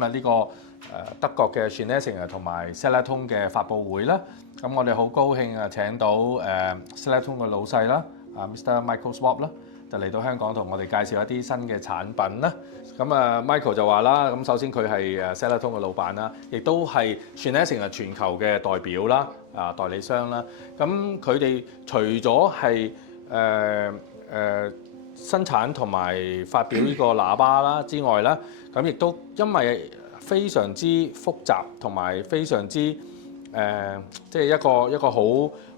日呢個德國嘅 Schnesinger 同埋 Ceraton 嘅發佈會啦。咁我哋好高興啊請到Ceraton 嘅老細啦，Mr. Michael Schwab 啦，就嚟到香港同我哋介紹一啲新嘅產品啦。咁啊 Michael 就話啦，咁首先佢係Ceraton 嘅老闆啦，亦都係 Schnesinger全球嘅代表啦，代理商啦。咁佢哋除咗係生產同埋發表呢個喇叭啦之外啦，咁亦都因為非常之複雜同埋非常之即係一個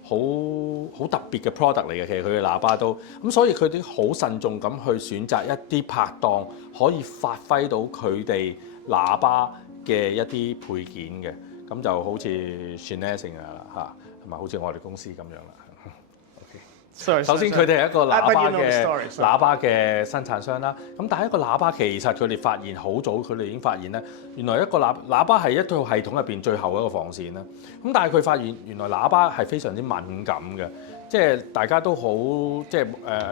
好特別嘅 product 嚟嘅，其實佢嘅喇叭都咁，所以佢哋好慎重咁去選擇一啲拍檔可以發揮到佢哋喇叭嘅一啲配件嘅，咁就好似 Schnesinger 啦嚇，同埋好似我哋公司咁樣啦。首先佢哋係一個喇叭嘅生產商啦，咁但係一個喇叭其實佢哋發現好早，佢哋已經發現咧，原來一個喇叭係一套系統入邊最後一個防線啦。咁但係佢發現原來喇叭係非常之敏感嘅，即係大家都好即係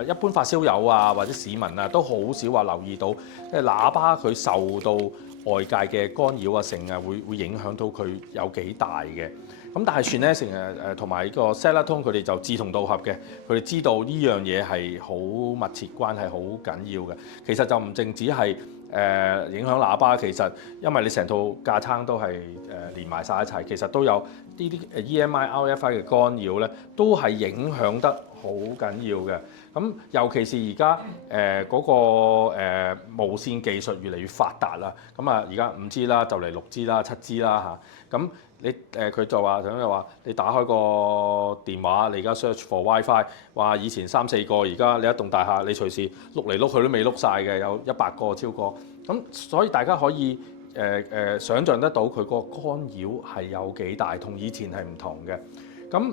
一般發燒友啊或者市民啊都好少話留意到，即係喇叭佢受到外界嘅干擾啊成啊會影響到佢有幾大嘅。咁但係Schnesinger同埋呢個 Ceraton 佢哋就志同道合嘅，佢哋知道呢樣嘢係好密切關係，好緊要嘅。其實就唔淨止係影響喇叭，其實因為你成套架撐都係連埋晒一齊，其實都有呢啲EMI、RFI 嘅干擾咧，都係影響得好緊要嘅。咁尤其是而家嗰個無線技術越嚟越發達啦，咁啊而家5G啦，就嚟6G啦、7G啦嚇，咁你佢就話你打開個電話，你而家 search for WiFi， 話以前3、4個，而家你一棟大廈你隨時碌嚟碌去都未碌晒嘅，有100個超過，咁所以大家可以想像得到佢個干擾係有幾大，同以前係唔同嘅。咁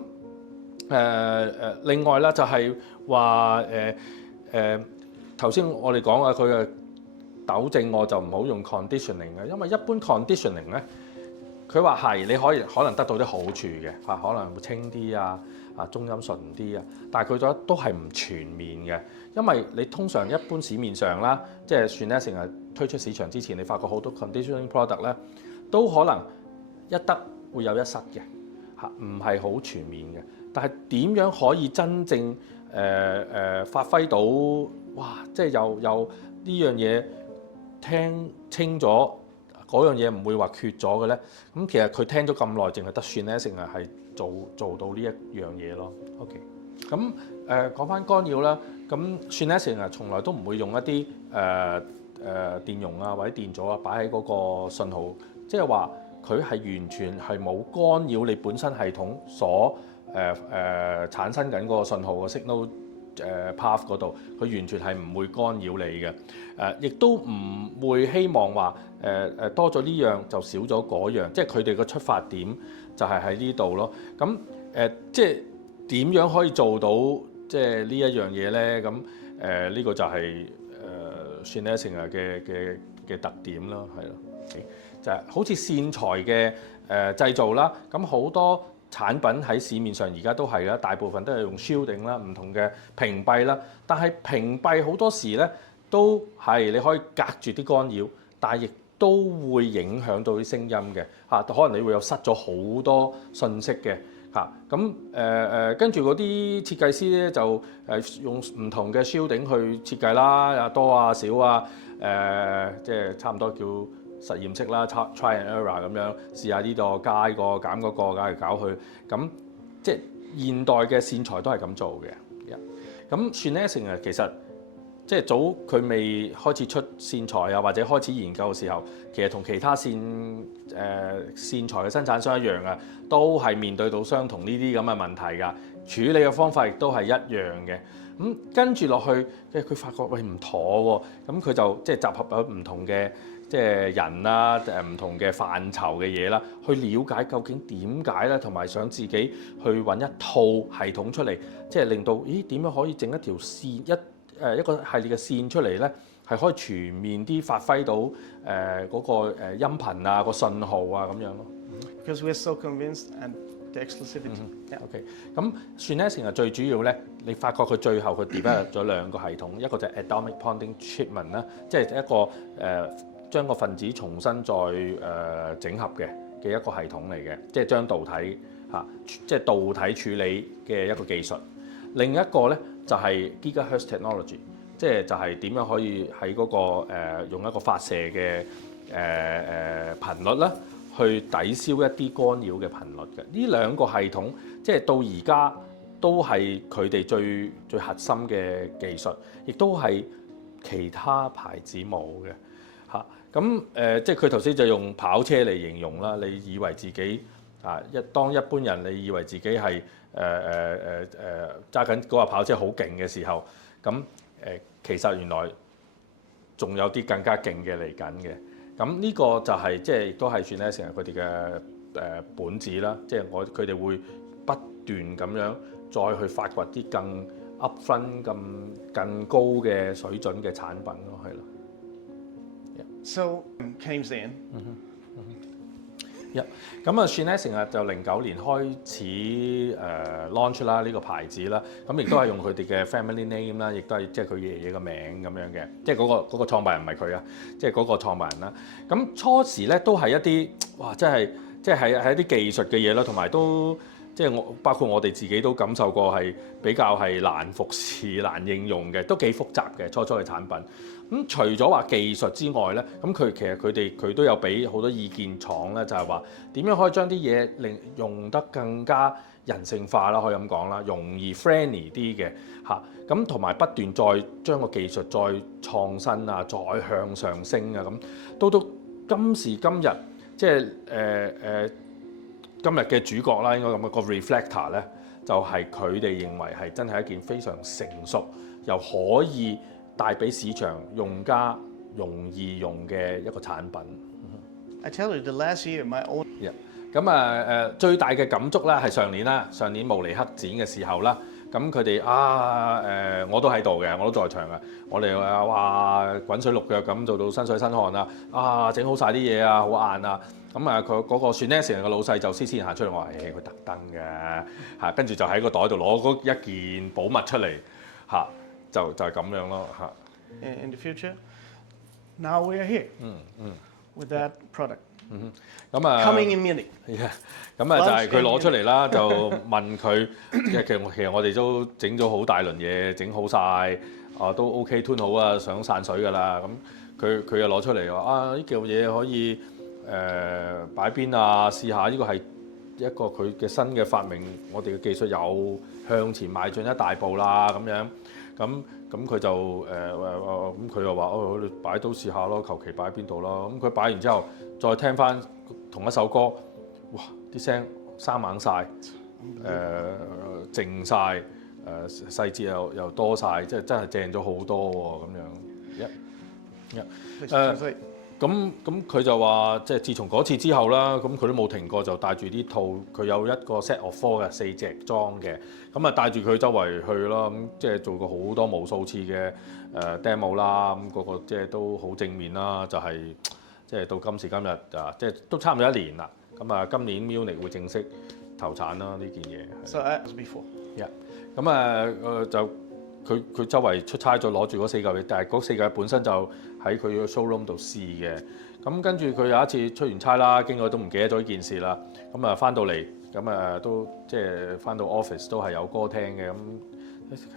另外啦，就係話頭先我哋講啊，佢嘅糾正我就唔好用 conditioning 嘅，因為一般 conditioning 咧，佢話係你可能得到啲好處嘅，可能會清啲啊，中音順啲啊，但係佢都係唔全面嘅，因為你通常一般市面上啦，即係Schnesinger推出市場之前，你發覺好多 conditioning product 咧，都可能一得會有一失嘅，唔係好全面嘅。但係點樣可以真正發揮到哇？即係有呢樣嘢聽清咗，嗰樣嘢唔會話缺咗嘅咧。咁其實佢聽咗咁耐，淨係得Schnesinger係做到呢一樣嘢咯。OK， 咁講翻干擾啦。咁Schnesinger從來都唔會用一啲電容啊或者電阻啊擺喺嗰個信號，即係話佢係完全係冇干擾你本身系統所產生緊嗰個信號嘅 signal path 嗰度，佢完全係唔會干擾你嘅。亦都唔會希望話多咗呢樣就少咗嗰樣，即係佢哋嘅出發點就係喺呢度咯。咁即係點樣可以做到即係呢一樣嘢咧？咁呢個就係Schnesinger嘅特點咯，係咯。就係好似線材嘅製造啦，咁好多產品喺市面上而家都係啦，大部分都係用 shielding 啦，唔同嘅屏蔽啦。但係屏蔽好多時咧都係你可以隔住啲干擾，但係亦都會影響到啲聲音嘅嚇，可能你會有失咗好多信息嘅嚇。咁跟住嗰啲設計師咧就用唔同嘅 shielding 去設計啦，多啊少啊，即係差唔多叫實驗式啦 ，try and error 咁樣試下呢度加個減嗰個，搞嚟搞去，咁即係現代嘅線材都係咁做嘅。咁Schnesinger其實即係早佢未開始出線材啊，或者開始研究嘅時候，其實同其他線材嘅生產商一樣啊，都係面對到相同呢啲咁嘅問題㗎，處理嘅方法亦都係一樣嘅。咁跟住落去，佢發覺喂唔妥喎，咁佢就即係集合咗唔同嘅即係人啦，唔同嘅範疇嘅嘢啦，去了解究竟點解咧，同埋想自己去揾一套系統出嚟，即係令到點樣可以整一條線一個系列嘅線出嚟咧，係可以全面啲發揮到嗰個音頻啊、個信號啊咁樣咯。Because we're so convinced and the exclusivity. OK， 咁Schnesinger最主要咧，你發覺佢最後佢 develop 咗兩個系統，一個就係 Atomic Pointing Treatment 啦，即係一個將個分子重新再整合嘅一個系統嚟嘅，即係將導體即係導體處理嘅一個技術。另一個咧就係 Gigahertz technology， 即係就係點樣可以喺嗰個用一個發射嘅頻率咧，去抵消一啲干擾嘅頻率嘅。呢兩個系統即係到而家都係佢哋最核心嘅技術，亦都係其他牌子冇嘅嚇。咁即係佢頭先就用跑車嚟形容啦。你以為自己當一般人你以為自己係揸緊嗰架跑車好勁嘅時候，咁其實原來仲有啲更加勁嘅嚟緊嘅。咁呢個就係即係亦都係算咧成日佢哋嘅本子啦。即係佢哋會不斷咁樣再去發掘啲更 upfront 更高嘅水準嘅產品咯，係咯。So came in. 咁啊 Shinesa 成日就09年開始launch 啦呢個牌子啦，咁亦都係用佢哋嘅 family name 啦，亦都係即係佢爺爺嘅名咁樣嘅，即係嗰個創辦人唔係佢啊，即係嗰個創辦人啦。咁初時咧都係一啲哇，真係即係一啲技術嘅嘢啦，同埋都即係包括我哋自己都感受過係比較係難服侍、難應用嘅，都幾複雜嘅初嘅產品。咁除咗話技術之外咧，咁其實佢都有俾好多意見廠咧，就係話點樣可以將啲嘢用得更加人性化啦，可以咁講啦，容易 friendly 啲嘅嚇。咁同埋不斷再將個技術再創新啊，再向上升啊，咁到今時今日，即係今日嘅主角啦，應該咁個 reflector 咧，就係佢哋認為係真係一件非常成熟又可以帶俾市場用家容易用嘅一個產品。I tell you, the last year my own. 咁最大嘅感觸咧係上年慕尼黑展嘅時候啦。咁佢哋我都喺度嘅，我都在場嘅。我哋哇滾水淥腳咁做到身水身汗啊！整好晒啲嘢啊，好晏啊！咁佢嗰個 Shinesa 嘅老細就先行出嚟，我話佢特登嘅嚇，跟住就喺個袋度攞嗰一件寶物出嚟嚇。就係咁樣咯嚇。In the future, now we are here with that product. coming in Munich. 咁就係佢攞出嚟啦，就問佢其實我哋都整咗好大輪嘢，整好晒都 OK tune 好啊，想散水㗎啦。咁佢又攞出嚟話呢嚿嘢可以擺邊啊，試下呢個係一個佢嘅新嘅發明，我哋嘅技術有向前邁進一大步啦咁樣。咁佢就咁佢又話我哋擺到試下咯，求其擺喺邊度咯。咁佢擺完之後，再聽翻同一首歌，哇！啲聲生猛晒，靜晒，細節又多晒，即係真係正咗好多喎咁樣。咁佢就話，即係自從嗰次之後啦，咁佢都冇停過，就帶住呢套，佢有一個 set of 4嘅4隻裝嘅，咁帶住佢周圍去啦，咁即係做過好多無數次嘅demo 啦，咁個即係都好正面啦，就係即係到今時今日即係都差唔多1年啦，咁今年 Munich 會正式投產啦呢件嘢。So as before. 咁就佢周圍出差就攞住嗰4嚿嘢，但係嗰4嚿嘢本身就喺佢個 showroom 度試嘅。咁跟住佢有一次出完差啦，經過都唔記得咗呢件事啦。咁翻到嚟，咁都即係翻到 office 都係有歌聽嘅。咁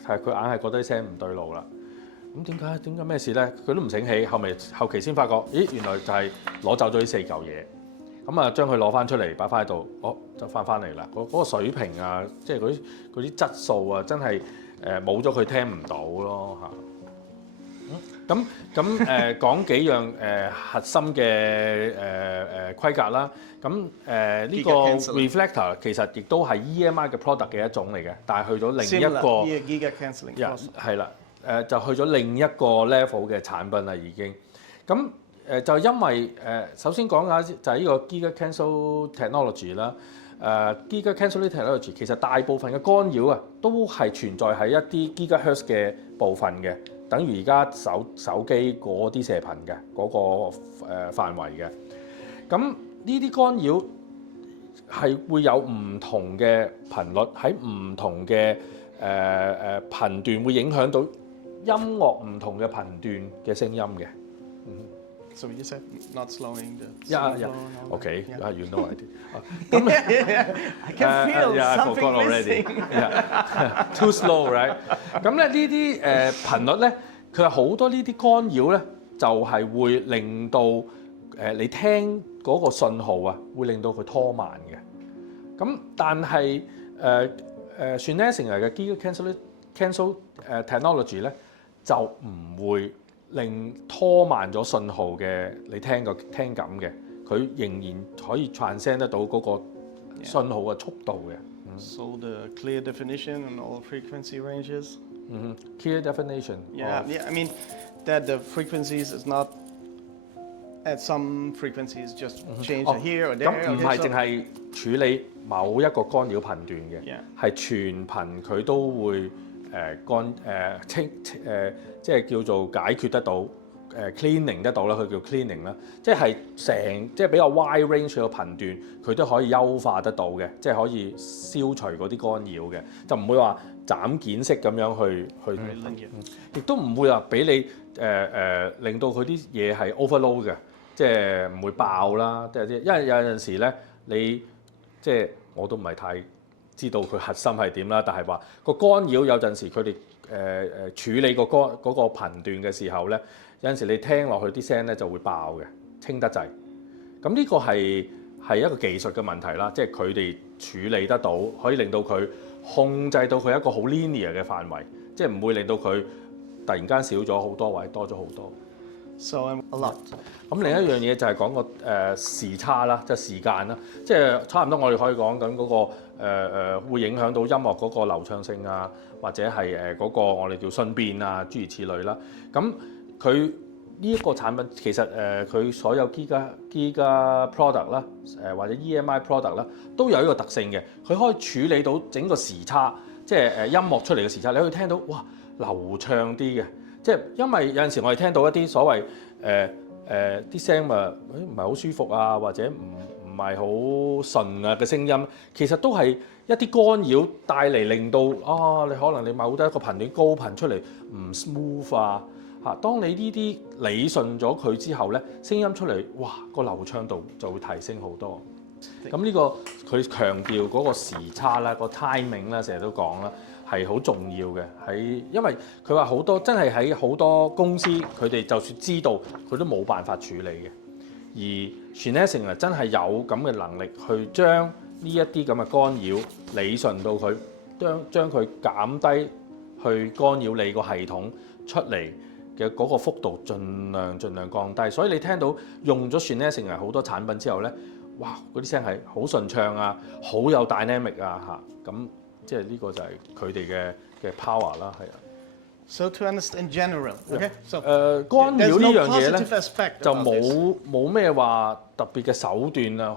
但係佢硬係覺得啲聲唔對路啦。咁點解咩事咧？佢都唔醒起，後期先發覺，咦原來就係攞走咗呢4嚿嘢。咁將佢攞翻出嚟擺翻喺度，就翻嚟啦。嗰個水平啊，即係嗰啲質素啊，真係冇咗佢聽唔到咯嚇。咁講幾樣核心嘅規格啦。咁呢個 reflector 其實亦都係 EMI 嘅 product 嘅一種嚟嘅，但係去咗另一個 Giga cancelling。係啦，就去咗另一個 level 嘅產品啦已經。咁就因為首先講下就係呢個 Giga cancel technology 啦。Giga cancel technology 其實大部分嘅干擾啊，都係存在喺一啲 gigahertz 嘅部分嘅，等於而家手機嗰啲射頻嘅嗰個範圍嘅。咁呢啲干擾係會有唔同嘅頻率喺唔同嘅頻段，會影響到音樂唔同嘅頻段嘅聲音嘅。So you said not slowing the Yeah, signal yeah. flow and all that. Okay, Yeah. you know I did. I can feel yeah, I something forgot already. missing. Yeah, too slow, right？咁咧呢啲頻率咧，佢有好多呢啲干擾咧，就係會令到你聽嗰個信號啊，會令到佢拖慢嘅。咁但係Schnesinger嘅 Giga cancel technology 咧，就唔會令拖慢咗信號嘅你聽感嘅，佢仍然可以 transcend 得到嗰個信號嘅速度嘅。So the clear definition and all frequency ranges. Clear definition. Yeah, yeah. I mean that the frequencies is not at some frequencies just change here or there. 咁唔係淨係處理某一個干擾頻段嘅， Yeah. 係全頻佢都會即係叫做解決得到cleaning 得到啦，佢叫 cleaning 啦，即係比較 wide range 嘅頻段，佢都可以優化得到嘅，即係可以消除嗰啲干擾嘅，就唔會話斬件式咁樣去，亦都唔會話俾你令到佢啲嘢係 overload 嘅，即係唔會爆啦，因為有陣時咧你即係我都唔係太知道佢核心係點啦，但係話個干擾有陣時佢哋處理嗰個頻段嘅時候咧，有陣時你聽落去啲聲咧就會爆嘅，清得滯。咁呢個係一個技術嘅問題啦，即係佢哋處理得到，可以令到佢控制到佢一個好 linear 嘅範圍，即係唔會令到佢突然間少咗好多或者多咗好多。So a lot. 咁另一樣嘢就係講個時差啦，即係時間啦，即係差唔多我哋可以講緊嗰個會影響到音樂嗰個流暢性啊，或者係嗰個我哋叫順變啊，諸如此類啦。咁佢呢一個產品其實佢所有 Giga product 啦，或者 EMI product 啦，都有一個特性嘅，佢可以處理到整個時差，即係音樂出嚟嘅時差，你可以聽到哇流暢啲嘅。即係因為有陣時我哋聽到一啲所謂啲聲咪唔係好舒服啊，或者唔係好順啊嘅聲音，其實都係一啲干擾帶嚟，令到你可能你某一個頻段高頻出嚟唔 smooth 啊嚇。當你呢啲理順咗佢之後咧，聲音出嚟哇個流暢度就會提升好多。咁呢個佢強調嗰個時差啦，個 timing 啦，成日都講啦。係好重要嘅，因為佢話好多真係喺好多公司，佢哋就算知道，佢都冇辦法處理嘅。而 Schnesinger 真係有咁嘅能力去將呢一啲咁嘅干擾理順到佢，將佢減低，去干擾你個系統出嚟嘅嗰個幅度，盡量降低。所以你聽到用咗 Schnesinger 好多產品之後咧，哇！嗰啲聲係好順暢啊，好有 dynamic 啊嚇咁。即係呢個就係佢哋嘅 power 啦，係啊。So to understand in general, okay? So 干擾呢樣嘢咧，就 冇冇咩話特別嘅手段啊，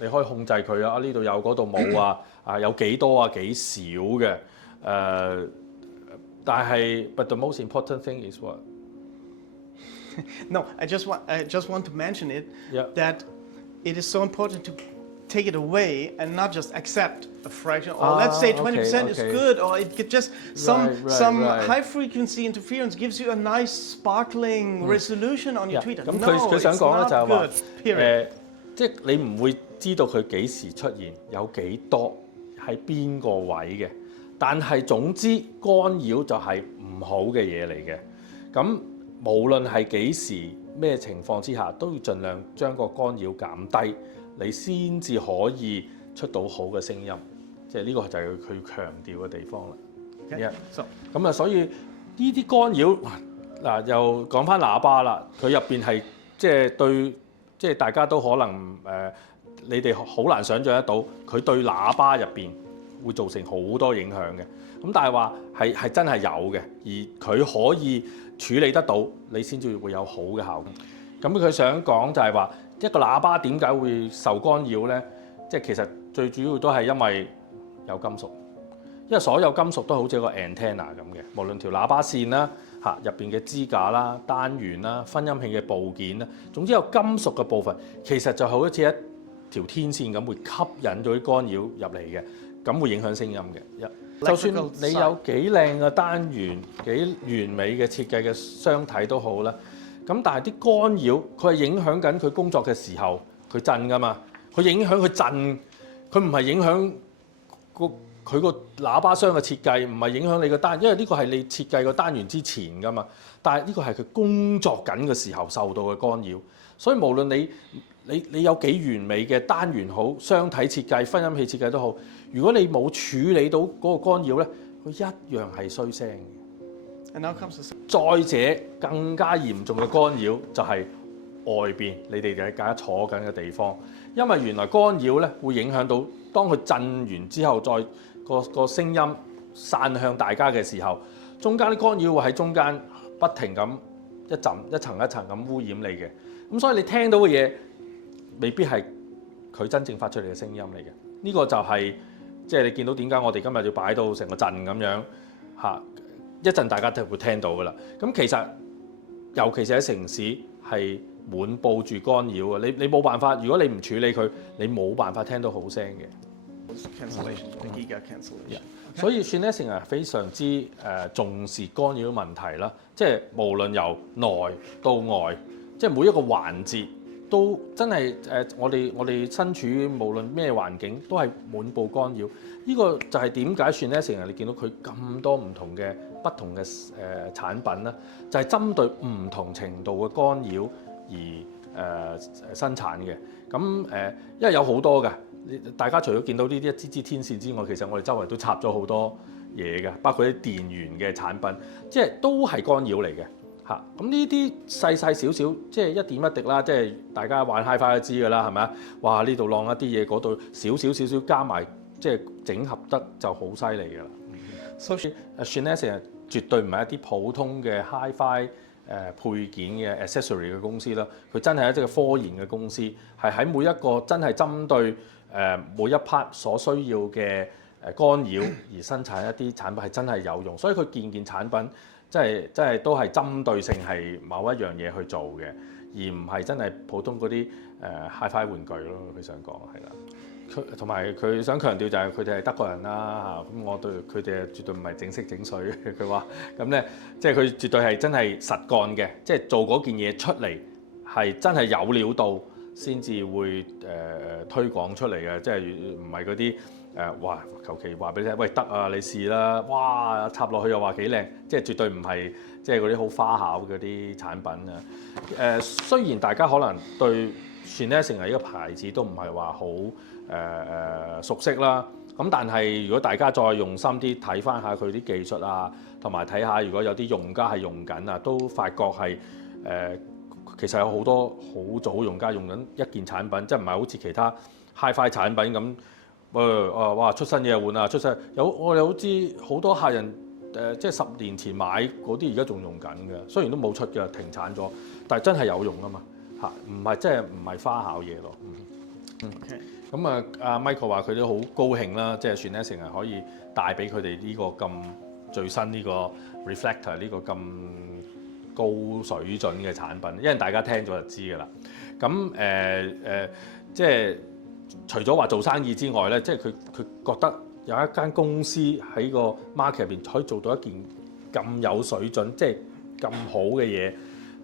你可以控制佢啊，呢度有嗰度冇啊，有幾多啊幾少嘅但係 but the most important thing is what? No, I just want to mention it that it is so important to take it away and not just accept a fraction, or let's say 20% is good, or it could just some high frequency interference gives you a nice sparkling resolution on your tweeter. 咁佢想講咧就係話即係你唔會知道佢幾時出現，有幾多喺邊個位嘅，但係總之干擾就係唔好嘅嘢嚟嘅。咁無論係幾時咩情況之下，都要盡量將個干擾減低。你先至可以出到好嘅聲音，即係呢個就係佢強調嘅地方啦。咁所以呢啲干擾嗱，又講翻喇叭啦，佢入邊係即係對，即係大家都可能你哋好難想像得到，佢對喇叭入邊會造成好多影響嘅。咁但係話係真係有嘅，而佢可以處理得到，你先至會有好嘅效果。咁佢想講就係話。一個喇叭點解會受干擾呢？即係其實最主要都係因為有金屬，因為所有金屬都好似個 antenna 咁嘅，無論條喇叭線啦、入邊嘅支架啦、單元啦、分音器嘅部件啦，總之有金屬嘅部分，其實就好似一條天線咁，會吸引咗啲干擾入嚟嘅，咁會影響聲音嘅。就算你有幾靚嘅單元、幾完美嘅設計嘅箱體都好啦。咁但係啲干擾佢係影響緊佢工作嘅時候佢震㗎嘛，佢影響佢震，佢唔係影響佢個喇叭箱嘅設計，唔係影響你個單，因為呢個係你設計個單元之前㗎嘛。但係呢個係佢工作緊嘅時候受到嘅干擾，所以無論你有幾完美嘅單元好、雙體設計、分音器設計都好，如果你冇處理到嗰個干擾咧，佢一樣係衰聲嘅。And now comes the... 再者更加嚴重嘅干擾就係外邊你哋大家坐緊嘅地方，因為原來干擾咧會影響到當佢震完之後，再個聲音散向大家嘅時候，中間啲干擾會喺中間不停咁一層一層咁污染你嘅。咁所以你聽到嘅嘢未必係佢真正發出嚟嘅聲音嚟嘅。呢個就係即係你見到點解我哋今日要擺到成個陣咁樣嚇。一陣大家都會聽到㗎啦。咁其實尤其是喺城市係滿佈住干擾嘅，你冇辦法，如果你唔處理佢，你冇辦法聽到好聲嘅。Cancellation, the giga cancellation. Okay. 所以 SNESing 係非常之重視干擾問題啦，即係無論由內到外，即係每一個環節都真係我哋身處無論咩環境都係滿佈干擾。呢個就係點解 SNESing 你見到佢咁多唔同嘅不同嘅產品啦，就係針對唔同程度嘅干擾而生產嘅。咁因為有好多㗎，大家除咗見到呢啲一支支天線之外，其實我哋周圍都插咗好多嘢嘅，包括啲電源嘅產品，即係都係干擾嚟嘅嚇。咁呢啲細細少少，即係一點一滴啦，即係大家玩 HiFi 都知㗎啦，係咪啊？哇！呢度晾一啲嘢，嗰度少少加埋，即係整合得就好犀利㗎啦。所以 SNESing 絕對唔係一啲普通嘅 HiFi 配件嘅 accessory 嘅公司啦，佢真係一隻科研嘅公司，係喺每一個真係針對每一 part 所需要嘅干擾而生產一啲產品係真係有用，所以佢件產品真係都係針對性係某一樣嘢去做嘅，而唔係真係普通嗰啲HiFi 玩具咯。佢想講係啦。同埋佢想強調就係佢哋係德國人啦嚇，咁我對佢哋絕對唔係整色整水。佢話咁咧，即係佢絕對係真係實幹嘅，即係做嗰件嘢出嚟係真係有料到先至會推廣出嚟嘅，即係唔係嗰啲哇求其話俾你聽，喂得啊你試啦，哇插落去又話幾靚，即係絕對唔係即係嗰啲好花巧嗰啲產品啊。雖然大家可能對 SNESing 呢個牌子都唔係話好熟悉啦，咁但係如果大家再用心啲睇翻下佢啲技術啊，同埋睇下如果有啲用家係用緊啊，都發覺係其實有好多好早用家用緊一件產品，即係唔係好似其他 HiFi 產品咁哇出新嘢換啊，出新我哋好知好多客人即係10年前買嗰啲而家仲用緊嘅，雖然都冇出嘅停產咗，但係真係有用啊嘛嚇，唔係即係唔係花巧嘢咯。Okay. 咁阿 Michael 話佢都好高興啦，即係 SNESing係可以帶俾佢哋呢個咁最新呢個 reflector 呢個咁高水準嘅產品，因為大家聽咗就知㗎啦。咁即係除咗話做生意之外咧，即係佢覺得有一間公司喺個 market 入邊可以做到一件咁有水準，即係咁好嘅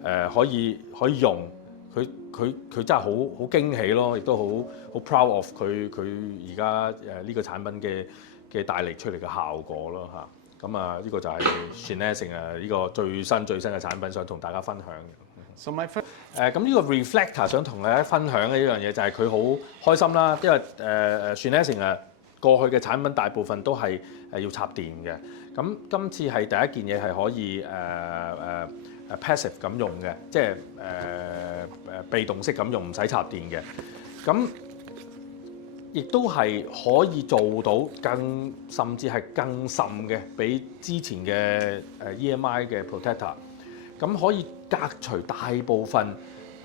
嘢，可以用。佢真係好驚喜咯，亦都好 proud of 佢而家呢個產品嘅帶嚟出嚟嘅效果咯嚇。咁呢個就係 SNESing 呢個最新嘅產品，想同大家分享嘅。So my first 咁呢個 reflector 想同大家分享嘅一樣嘢就係佢好開心啦，因為SNESing過去嘅產品大部分都係要插電嘅，咁今次係第一件嘢係可以passive 咁用嘅，即係被動式咁用，唔使插電嘅。咁亦都係可以做到甚至係更甚嘅，比之前嘅EMI 嘅 protector。咁可以隔除大部分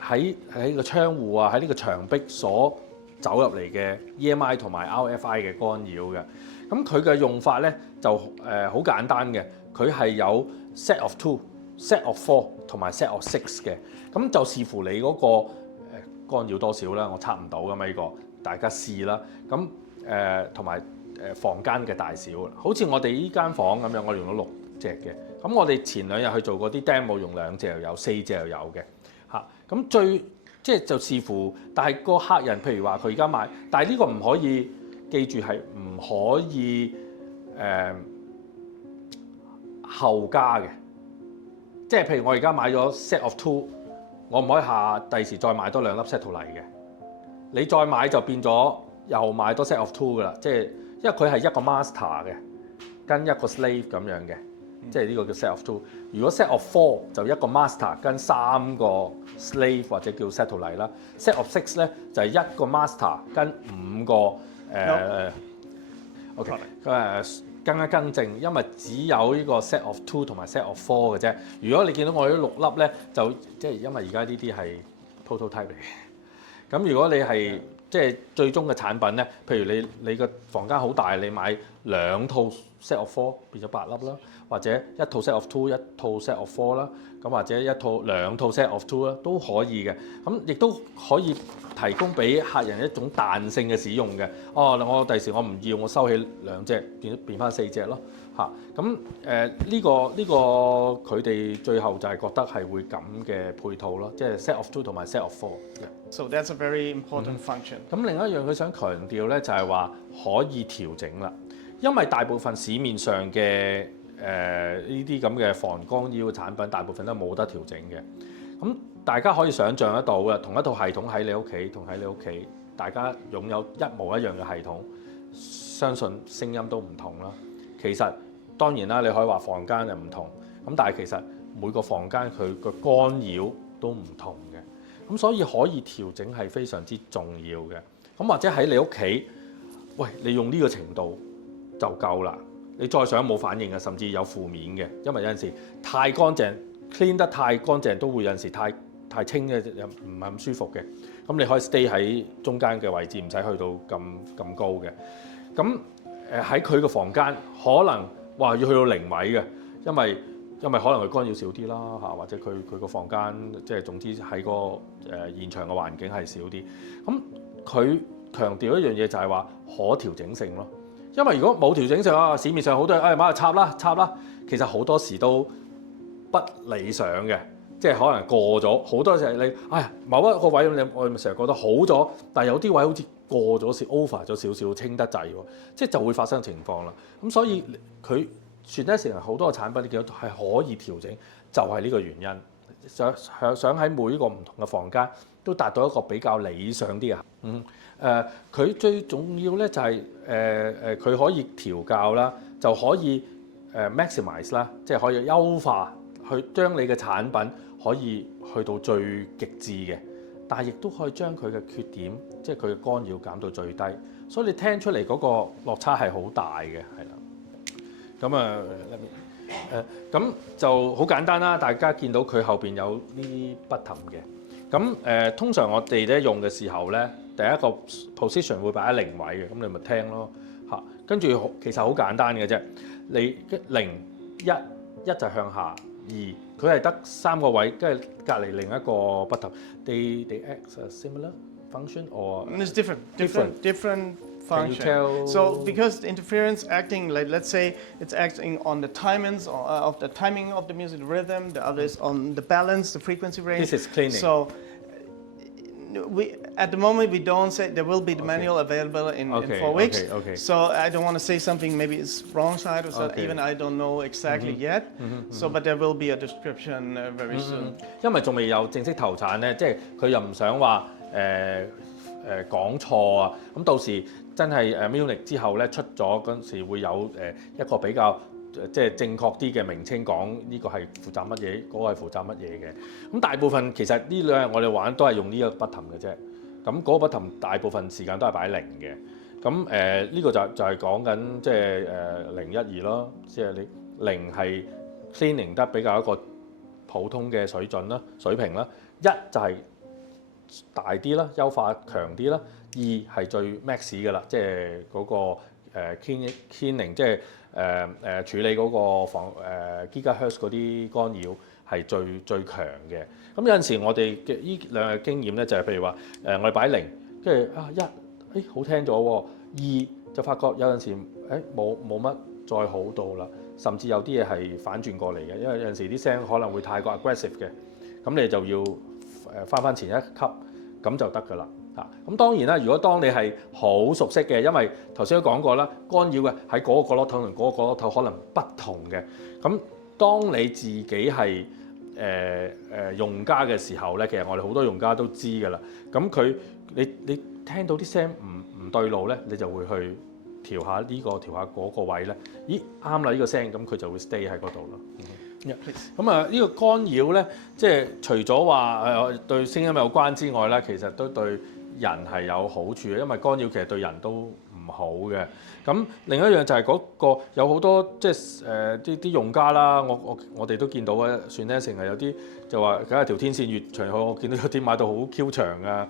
喺個窗戶啊，喺呢個牆壁所走入嚟嘅 EMI 同埋 RFI 嘅干擾嘅。咁佢嘅用法咧就好簡單嘅，佢係有 set of 2、set of 4同埋 set of 6嘅。咁就視乎你嗰個干擾多少啦，我測唔到㗎嘛呢個，大家試啦。咁同埋房間嘅大小，好似我哋呢間房咁樣，我哋用咗隻嘅。咁我哋前2日去做嗰啲 demo 用2隻又有，4隻又有嘅嚇。咁即係就視乎，但係個客人譬如話佢而家買，但係呢個唔可以記住係唔可以後加嘅。即係譬如我而家買咗 set of 2，我唔可以第時再買多2粒 set 嚟嘅。你再買就變咗又買多 set of 2噶啦，即係因為佢係一個 master 嘅，跟一個 slave 咁樣嘅，即係呢個叫 set of 2。如果 set of 4就一個 master 跟3個 slave 或者叫 set 嚟啦。set of 6咧就係一個 master 跟5個OK 更正，因為只有呢個 set of 2同埋 set of 4嘅啫。如果你見到我呢6粒咧，就即係因為而家呢啲係 prototype 嚟嘅。咁如果你係即係最終嘅產品咧，譬如你個房間好大，你買2套 set of 4變咗8粒啦，或者一套 set of 2一套 set of 4啦，咁或者2套 set of 2啦都可以嘅。咁亦都可以提供俾客人一種彈性嘅使用嘅。我第時我唔要，我收起2隻變翻4隻咯嚇。咁呢個佢哋最後就係覺得係會咁嘅配套咯，即係 set of 2同埋 set of 4。So that's a very important function. 咁另一樣佢想強調咧，就係話可以調整啦，因為大部分市面上嘅呢啲咁嘅防干擾嘅產品，大部分都冇得調整嘅。咁大家可以想像得到嘅，同一套系統喺你屋企同喺你屋企，大家擁有一模一樣嘅系統，相信聲音都唔同啦。其實當然啦，你可以話房間又唔同，咁但係其實每個房間佢個干擾都唔同嘅。咁所以可以調整係非常之重要嘅。咁或者喺你屋企，喂，你用呢個程度就夠啦。你再想冇反應嘅，甚至有負面嘅，因為有陣時太乾淨 clean 得太乾淨都會有陣時太清嘅又唔係咁舒服嘅。咁你可以 stay 喺中間嘅位置，唔使去到咁高嘅。咁喺佢個房間可能話要去到0米嘅，因為可能佢干擾少啲啦嚇，或者佢個房間即係總之喺個現場嘅環境係少啲。咁佢強調一樣嘢就係話可調整性咯。因為如果冇調整性啊，市面上好多人買嚟插啦，其實好多時都不理想嘅，即係可能過咗好多時你某一個位我哋成日覺得好咗，但係有啲位好似過咗over 咗少少，清得滯喎，即係就會發生情況啦。咁所以佢傳得成好多個產品，你見到係可以調整，就係呢個原因。想喺每一個唔同嘅房間都達到一個比較理想啲嘅。佢最重要咧就係佢可以調校啦，就可以maximize 啦，即係可以優化，去將你嘅產品可以去到最極致嘅，但係亦都可以將佢嘅缺點，即係佢嘅干擾減到最低。所以你聽出嚟嗰個落差係好大嘅，係啦。咁就好簡單啦。大家見到佢後邊有呢啲 button 嘅。咁通常我哋咧用嘅時候咧，第一個 position 會擺喺0位嘅，咁你咪聽咯嚇。跟住其實好簡單嘅啫，你0、1就向下，2佢係得3個位，跟住隔離另一個 button。They act a similar function or it's different function. So because the interference acting, like let's say it's acting on the timings of the timing of the music rhythm, the other is on the balance, the frequency range. This is cleaning. So at the moment we don't say there will be the manual available in 4 weeks. Okay. So I don't want to say something maybe it's wrong side or something. Even I don't know exactly yet. So but there will be a description very soon. 因為仲未有正式投產咧，即係佢又唔想話講錯啊。咁到時真係Munich 之後咧出咗嗰陣時，會有一個比較即係正確啲嘅名稱講呢個係負責乜嘢，嗰個係負責乜嘢嘅。咁大部分其實呢2日我哋玩都係用呢個 button 嘅啫。咁嗰個 button 大部分時間都係擺0嘅。咁呢個就係講緊即係0、1、2咯。即係你0係 cleaning 得比較一個普通嘅水平啦。1就係大啲啦，優化強啲啦。2係最 max 嘅啦，即係嗰個cleaning 即係處理嗰個gigahertz 嗰啲干擾係最強嘅。咁有陣時我哋嘅呢2日經驗咧，就係譬如話我哋擺0，跟住1好聽咗喎，2就發覺有陣時冇乜再好到啦甚至有啲嘢係反轉過嚟嘅，因為有陣時啲聲可能會太過 aggressive 嘅，咁你就要翻前一級咁就得㗎啦。咁當然啦，如果當你係好熟悉嘅，因為頭先都講過啦，干擾嘅喺嗰個角落頭同嗰個角落頭可能不同嘅。咁當你自己係用家嘅時候咧，其實我哋好多用家都知㗎啦。咁你聽到啲聲唔對路咧，你就會去調下呢個調下嗰個位咧。咦，啱啦呢個聲，咁佢就會 stay 喺嗰度咯。咁啊，呢個干擾咧，即係除咗話對聲音有關之外咧，其實都對人係有好處嘅，因為干擾其實對人都唔好嘅。咁另一樣就係嗰個有好多即係啲用家啦，我哋都見到啊，算咧成日有啲就話，梗係條天線越長好，我見到有啲買到好 Q 長啊，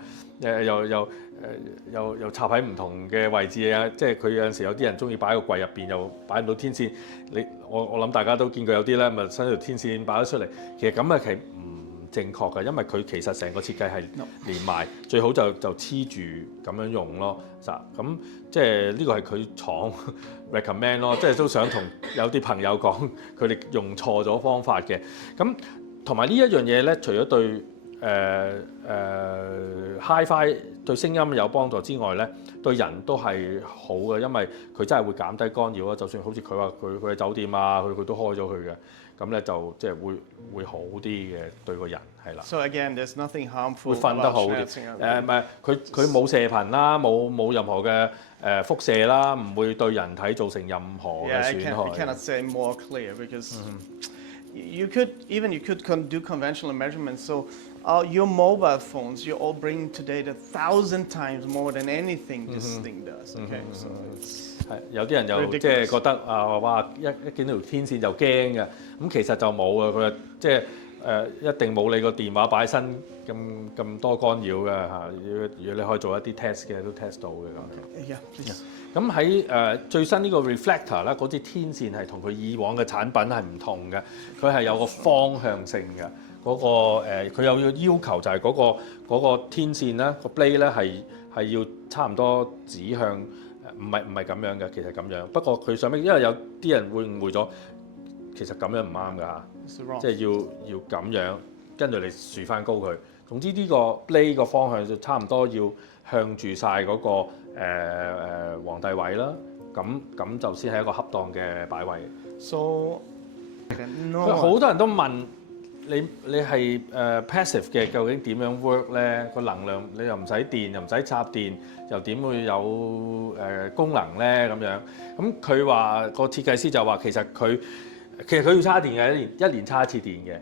又插喺唔同嘅位置啊，即係佢有陣時有啲人中意擺喺個櫃入邊，又擺唔到天線。我諗大家都見過有啲咧，咪伸條天線擺咗出嚟，其實咁係唔正確嘅，因為佢其實成個設計係連埋，最好就黐住咁樣用咯。咁即係呢個係佢廠 recommend 咯，即係都想同有啲朋友講，佢哋用錯咗方法嘅。咁同埋呢一樣嘢咧，除咗對Hi-Fi 對聲音有幫助之外咧，對人都係好嘅，因為佢真係會減低干擾啊。就算好似佢話佢喺酒店啊，佢都開咗佢嘅，咁咧就即係會好啲嘅對個人係啦。So again, there's nothing harmful. 會瞓得好啲。唔係佢冇射頻啦，冇任何嘅輻射啦，唔會對人體造成任何嘅損害。You cannot say more clear because you could do conventional measurements. So your mobile phones, you're all bringing today 1,000 times more than anything this thing does. Okay, so it's 係有啲人又即係覺得哇一見到條天線就驚嘅，咁其實就冇啊，佢即係一定冇你個電話擺身咁多干擾嘅嚇。如果你可以做一啲 test 嘅，都 test 到嘅咁。Yeah, please. 咁喺最新呢個 reflector 咧，嗰支天線係同佢以往嘅產品係唔同嘅，佢係有個方向性嘅。佢有要求就係嗰個天線咧，個 blade 咧係要差唔多指向，唔係咁樣嘅，其實咁樣。不過佢上面因為有啲人會誤會咗，其實咁樣唔啱㗎嚇，即係要咁樣，跟住你豎翻高佢。總之呢個 blade 個方向就差唔多要向住晒嗰個皇帝位啦，咁就先係一個恰當嘅擺位。So 好多人都問你係passive 嘅，究竟點樣 work 咧？個能量你又唔使電，又唔使插電，又點會有功能咧？咁樣咁佢話個設計師就話其實佢要插電嘅，一年插一次電嘅。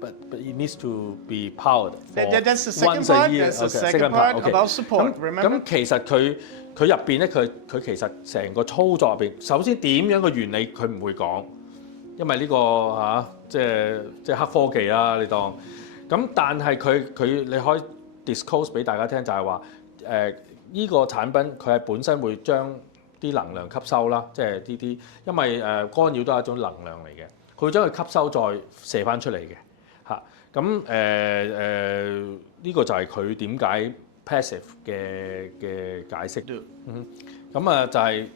But it needs to be powered That's the second part. That's the second part about support. Remember? 咁其實佢入邊咧，佢其實成個操作入邊，首先點樣嘅原理佢唔會講，因為呢個即係黑科技啦，你當。咁但係佢你可以 disclose 俾大家聽，就係話呢個產品佢係本身會將啲能量吸收啦，即係呢啲，因為干擾都係一種能量嚟嘅，佢會將佢吸收再射翻出嚟嘅。咁呢個就係佢點解 passive 嘅解釋。咁就係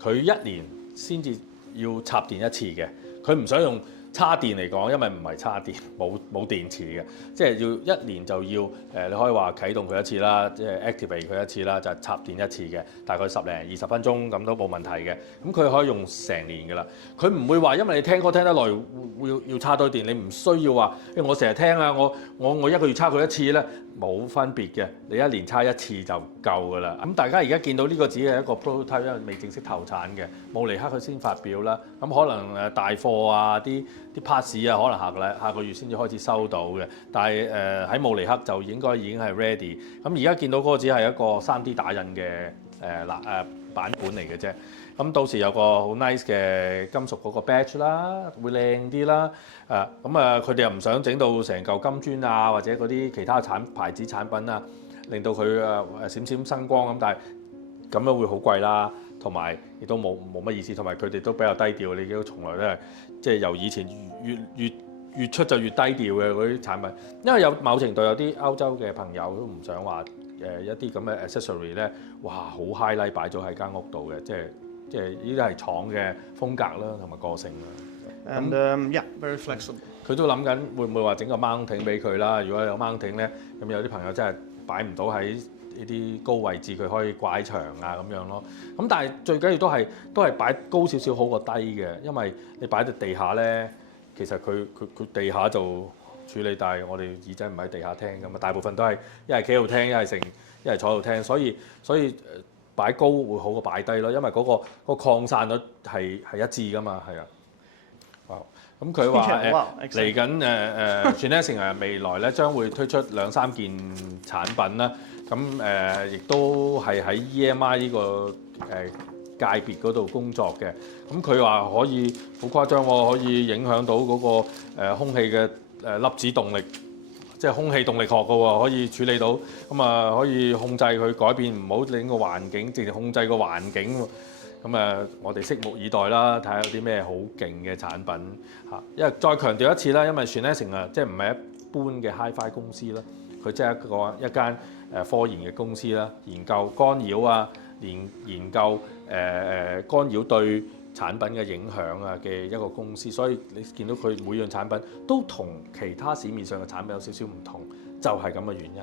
佢一年先至要插電一次嘅，佢唔想用叉電嚟講，因為唔係叉電，冇電池嘅，即係要一年就要你可以話啟動佢一次啦，即係 activate 佢一次啦，就係插電一次嘅，大概10零20分鐘咁都冇問題嘅。咁佢可以用成年㗎啦，佢唔會話因為你聽歌聽得耐要插多電，你唔需要話，我成日聽啊，我一個月插佢一次咧，冇分別嘅，你一年插一次就夠㗎啦。咁大家而家見到呢個只係一個 prototype，因為未正式投產嘅，慕尼黑佢先發表啦。咁可能大貨啊啲 parts 啊，可能下個月先至開始收到嘅。但係喺慕尼黑就應該已經係 ready。咁而家見到嗰個只係一個 3D 打印嘅版本嚟嘅啫。咁到時有個好 nice 嘅金屬嗰個 badge 啦，會靚啲啦。佢哋又唔想整到成嚿金磚啊，或者嗰啲其他牌子產品啊，令到佢閃閃生光咁。但係咁樣會好貴啦，同埋亦都冇乜意思。同埋佢哋都比較低調，你見到從來都係即係由以前越出就越低調嘅嗰啲產品。因為有某程度有啲歐洲嘅朋友都唔想話一啲咁嘅 accessory 咧，哇好 highlight 擺咗喺間屋度嘅，即係即係呢啲係廠嘅風格啦，同埋個性啦。And yeah, very flexible. 佢都諗緊會唔會話整個 mounting 俾佢啦？如果有 mounting 咧，咁有啲朋友真係擺唔到喺呢啲高位置，佢可以掛喺牆啊咁樣咯。咁但係最緊要都係擺高少少好過低嘅，因為你擺喺地下咧，其實佢地下就處理，但係我哋耳仔唔喺地下聽㗎嘛，大部分都係一係企喺度聽，一係坐喺度聽，所以擺高會好過擺低咯，因為嗰個擴散率係一致㗎嘛，係啊。咁佢話嚟緊Genesis 未來咧將會推出2-3件產品啦，咁亦都係喺 EMI 呢個界別嗰度工作嘅。咁佢話可以好誇張喎，可以影響到嗰個空氣嘅粒子動力，即係空氣動力學嘅喎，可以處理到，咁啊可以控制佢改變，唔好令個環境，直接控制個環境喎。咁我哋拭目以待啦，睇下有啲咩好勁嘅產品嚇。因為再強調一次啦，因為 Genesis 啊，即係唔係一般嘅 Hi-Fi 公司啦，佢即係一間科研嘅公司啦，研究干擾啊，研究干擾對產品嘅影響啊嘅一個公司，所以你見到佢每樣產品都同其他市面上嘅產品有少少唔同，就係咁嘅原因。